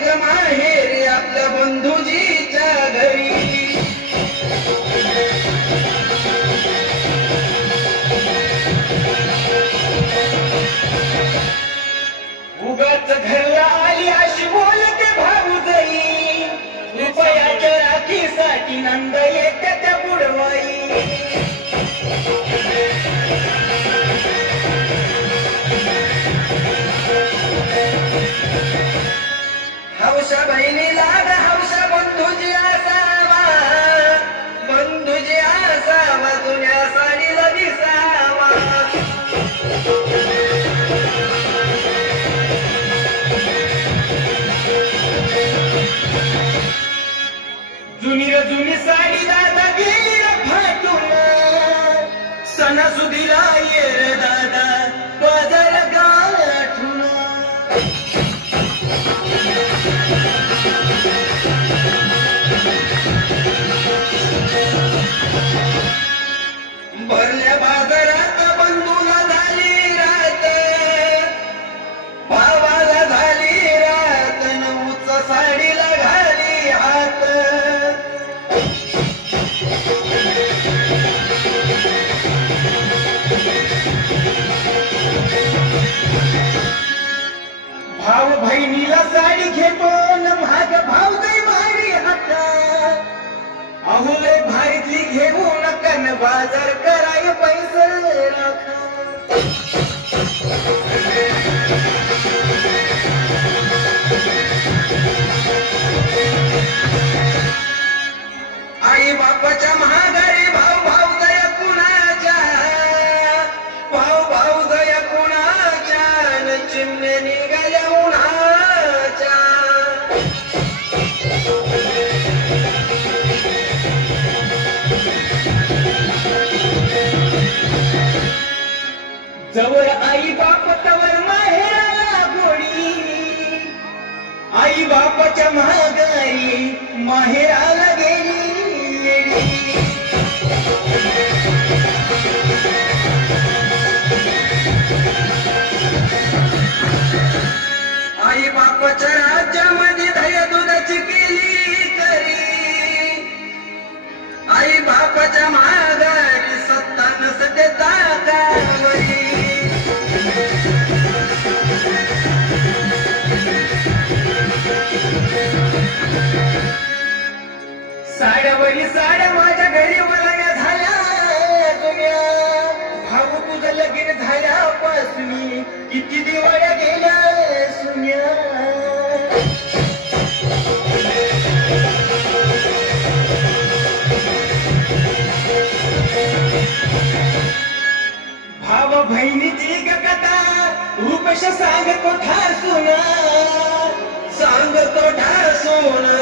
ग माहेरी आपल्या बंधुजीच्या घरी. उगाच घरला आली अशी बोलते भाऊजाई, रुपयाच्या राखीसाठी नंद येते त्या बुडवाई. हौशा बहिणीला हौशा बंधुजी असावा, बंधुजी असावा जुन्या साडीला दिसावा. जुनी साडी दादा गेली रे फाटून, सणासुदीला ये रे दादा बाजार गाठून. भरल्या बाजारात बंधूला झाली रात, भावाला झाली रात, नऊच साडीला घाली हात. भाव बहिणीला साडी घेतो न महाग भावजाई भारी हाता. अहुले भारीतली घेऊ नका न बाजार कराय पैसे राखा. आई बापाच्या महागारी भाऊ भाऊजाया कुणाच्या, भाऊ भाऊजाया कुणाच्या, न चिमणे निघाल्या उन्हाच्या. जवळ आई बाप तवर माहेराला गोडी, आई बापाच्या महागारी माहेराला गेली येडी. आई बापाच्या राज्यामध्ये दह्या दुधाची केली करी, आई बापाच्या महागारी सत्ता नसते ताकावरी. साड्यावरी साड्या माझ्या घरी वळल्या झाल्या जुन्या, भाऊ तुझं लगीन झाल्यापासून किती दिवाळ्या गेल्या सुन्या. भाव बहिणीची कथा रूपेश सांगतो ठासून, सांगतो ठासून.